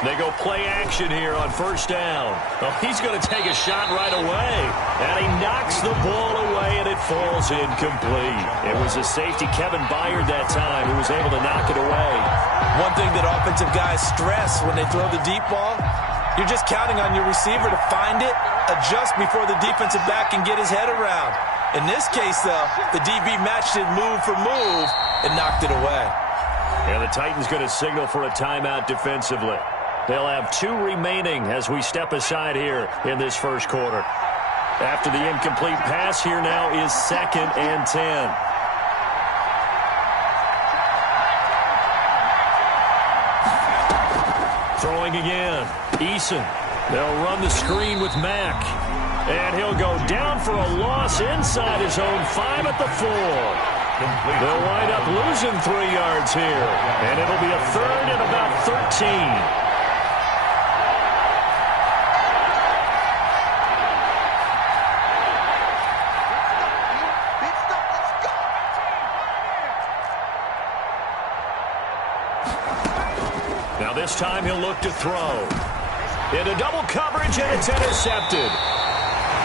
They go play action here on first down. Oh, he's going to take a shot right away. And he knocks the ball away, and it falls incomplete. It was a safety, Kevin Byard, that time, who was able to knock it away. One thing that offensive guys stress when they throw the deep ball, you're just counting on your receiver to find it, adjust before the defensive back can get his head around. In this case, though, the DB matched it move for move and knocked it away. And the Titans going to signal for a timeout defensively. They'll have 2 remaining as we step aside here in this first quarter. After the incomplete pass, here now is 2nd and 10. Throwing again. Eason. They'll run the screen with Mack. And he'll go down for a loss inside his own 5 at the 4. They'll wind up losing 3 yards here. And it'll be a 3rd and about 13. Now this time he'll look to throw. Into double coverage, and it's intercepted.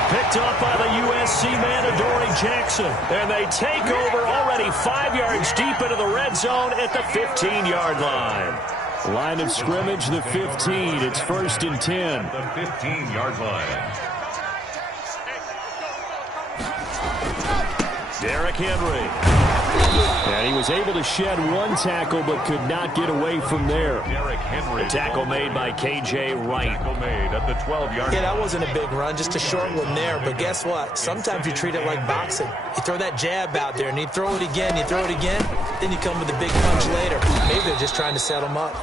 Picked up by the USC man, Adoree Jackson. And they take over already 5 yards deep into the red zone at the 15-yard line. Line of scrimmage, the 15. It's 1st and 10. The 15-yard line. Derrick Henry. And he was able to shed 1 tackle but could not get away from there. The tackle made by K.J. Wright. Tackle made at the 12-yard line. Yeah, that wasn't a big run, just a short one there. But guess what? Sometimes you treat it like boxing. You throw that jab out there, and you throw it again, then you come with a big punch later. Maybe they're just trying to set him up.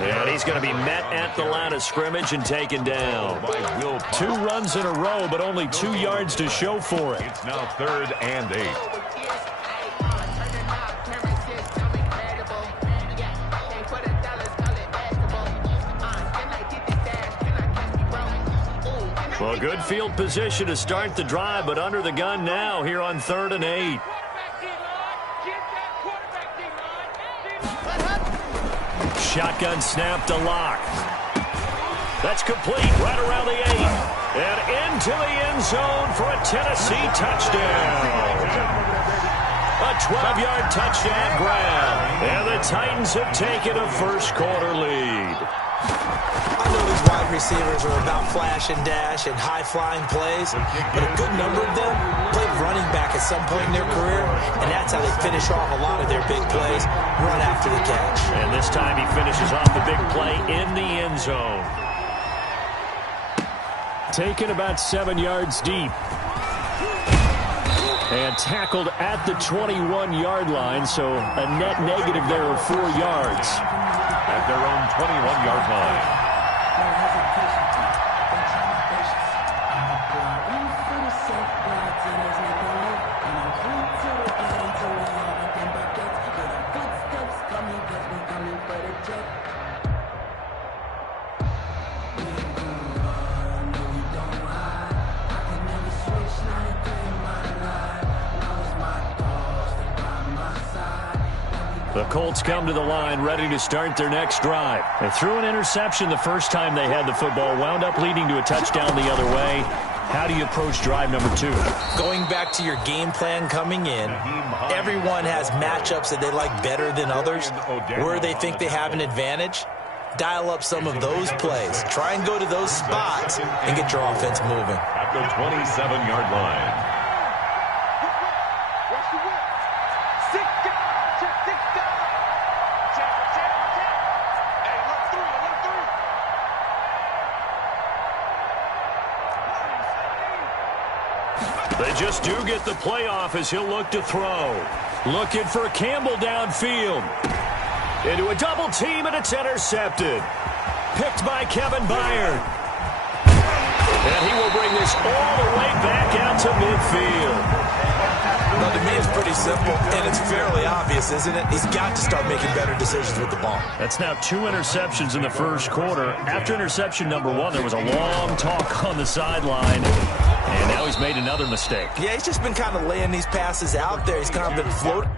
And he's going to be met at the line of scrimmage and taken down. 2 runs in a row, but only 2 yards to show for it. It's now 3rd and 8. Well, good field position to start the drive, but under the gun now here on 3rd and 8. Shotgun snap to Locke. That's complete right around the 8. And into the end zone for a Tennessee touchdown. A 12-yard touchdown grab. And the Titans have taken a first-quarter lead. I know these wide receivers are about flash and dash and high-flying plays, but a good number of them played running back at some point in their career, and that's how they finish off a lot of their big plays, run after the catch. And this time he finishes off the big play in the end zone. Taken about 7 yards deep. And tackled at the 21-yard line, so a net negative there of 4 yards. At their own 21-yard line. The Colts come to the line ready to start their next drive. They threw an interception the first time they had the football, wound up leading to a touchdown the other way. How do you approach drive number 2? Going back to your game plan coming in, everyone has matchups that they like better than others. Where they think they have an advantage, dial up some of those plays. Try and go to those spots and get your offense moving. At the 27-yard line. They just do get the playoff as he'll look to throw. Looking for Campbell downfield. Into a double team, and it's intercepted. Picked by Kevin Byard. And he will bring this all the way back out to midfield. Well, to me, it's pretty simple, and it's fairly obvious, isn't it? He's got to start making better decisions with the ball. That's now 2 interceptions in the first quarter. After interception number 1, there was a long talk on the sideline. And now he's made another mistake. Yeah, he's just been kind of laying these passes out there. He's kind of been floating.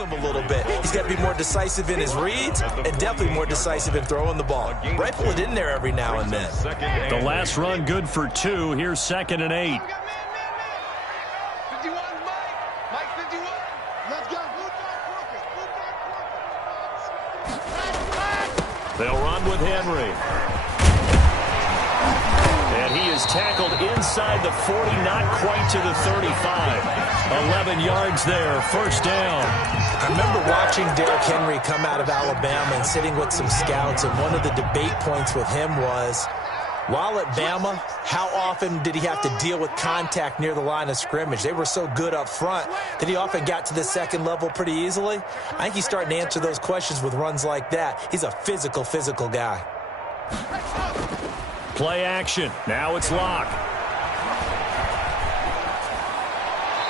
him a little bit. He's got to be more decisive in his reads and definitely more decisive in throwing the ball. Rifle it in there every now and then. The last run good for 2. Here's 2nd and 8. They'll run with Henry. And he is tackled inside the 40, not quite to the 35. 11 yards there, first down. I remember watching Derrick Henry come out of Alabama and sitting with some scouts, and one of the debate points with him was, while at Bama, how often did he have to deal with contact near the line of scrimmage? They were so good up front that he often got to the second level pretty easily. I think he's starting to answer those questions with runs like that. He's a physical guy. Play action. Now it's Locke.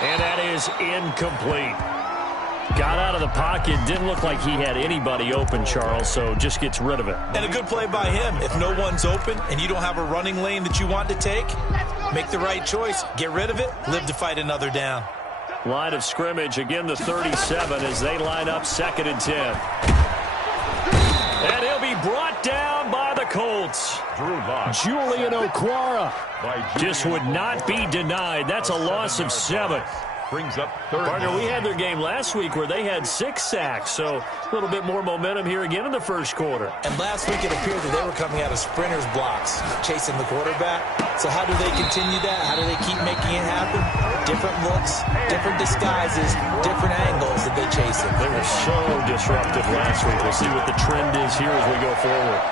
And that is incomplete. Got out of the pocket. Didn't look like he had anybody open, Charles, so just gets rid of it. And a good play by him. If no one's open and you don't have a running lane that you want to take, make the right choice. Get rid of it. Live to fight another down. Line of scrimmage, again the 37 as they line up 2nd and 10. And he'll be brought down by the Colts. Julian Okwara just would not be denied. That's a loss of 7. Brings up 3rd. Partner, we had their game last week where they had 6 sacks, so a little bit more momentum here again in the first quarter. And last week it appeared that they were coming out of sprinters blocks, chasing the quarterback. So how do they continue that? How do they keep making it happen? Different looks, different disguises, different angles that they chase it. They were so disruptive last week. We'll see what the trend is here as we go forward.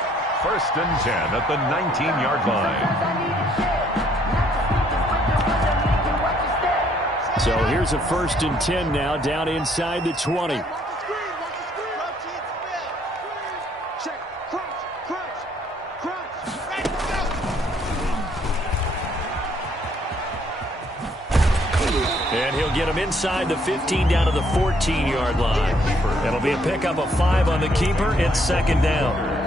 1st and 10 at the 19-yard line. So here's a 1st and 10 now, down inside the 20. And he'll get him inside the 15 down to the 14-yard line. That'll be a pickup of 5 on the keeper. It's 2nd down.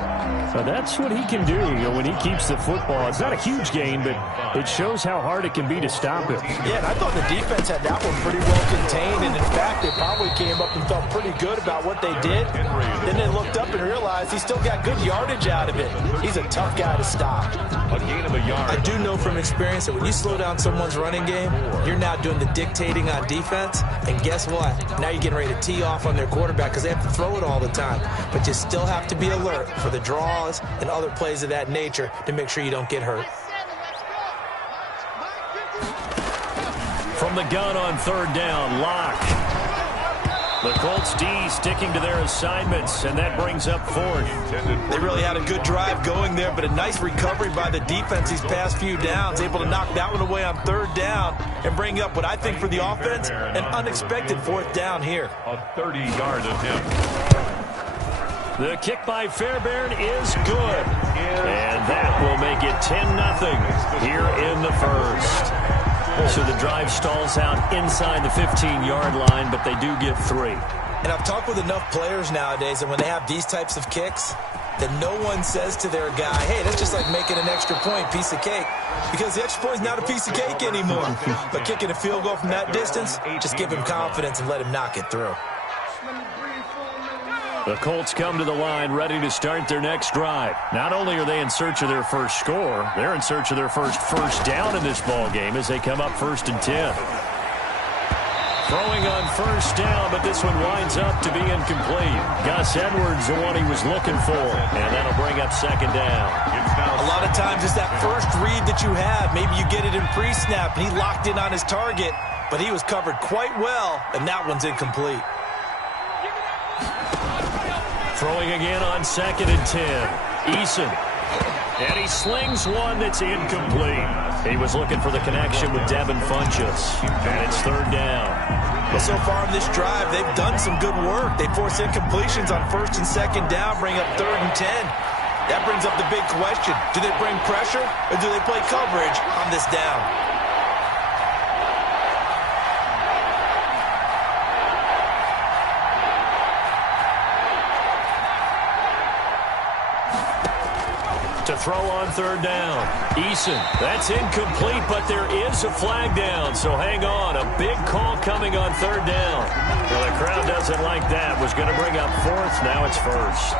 So that's what he can do, when he keeps the football. It's not a huge gain, but it shows how hard it can be to stop him. Yeah, and I thought the defense had that one pretty well contained, and in fact, they probably came up and felt pretty good about what they did. Then they looked up and realized he still got good yardage out of it. He's a tough guy to stop. A gain of a yard. I do know from experience that when you slow down someone's running game, you're now doing the dictating on defense, and guess what? Now you're getting ready to tee off on their quarterback because they have to throw it all the time. But you still have to be alert for the draw and other plays of that nature to make sure you don't get hurt. From the gun on 3rd down, Locke. The Colts D sticking to their assignments, and that brings up 4th. They really had a good drive going there, but a nice recovery by the defense these past few downs, able to knock that one away on 3rd down and bring up what I think for the offense, an unexpected 4th down here. A 30-yard attempt. The kick by Fairbairn is good. And that will make it 10-0 here in the first. So the drive stalls out inside the 15-yard line, but they do get 3. And I've talked with enough players nowadays that when they have these types of kicks, that no one says to their guy, hey, that's just like making an extra point, piece of cake. Because the extra point is not a piece of cake anymore. But kicking a field goal from that distance, just give him confidence and let him knock it through. The Colts come to the line ready to start their next drive. Not only are they in search of their first score, they're in search of their first down in this ball game as they come up 1st and 10. Throwing on 1st down, but this one winds up to be incomplete. Gus Edwards, the one he was looking for, and that'll bring up 2nd down. A lot of times it's that first read that you have. Maybe you get it in pre-snap, and he locked in on his target, but he was covered quite well, and that one's incomplete. Throwing again on 2nd and 10. Eason. And he slings one that's incomplete. He was looking for the connection with Devin Funchess. And it's 3rd down. Well, so far in this drive, they've done some good work. They force incompletions on 1st and 2nd down, bring up 3rd and 10. That brings up the big question. Do they bring pressure or do they play coverage on this down? To throw on third down. Eason, that's incomplete, but there is a flag down, so hang on. A big call coming on third down. Well, the crowd doesn't like that. Was going to bring up fourth, now it's first.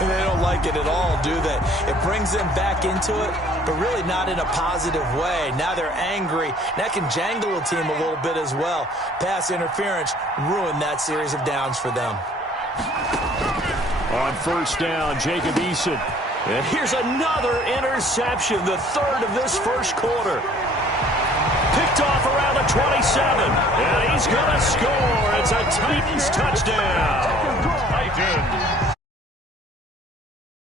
They don't like it at all, do they? It brings them back into it, but really not in a positive way. Now they're angry. That can jangle a team a little bit as well. Pass interference ruined that series of downs for them. On first down, Jacob Eason. And here's another interception, the third of this first quarter. Picked off around the 27, and he's going to score. It's a Titans touchdown.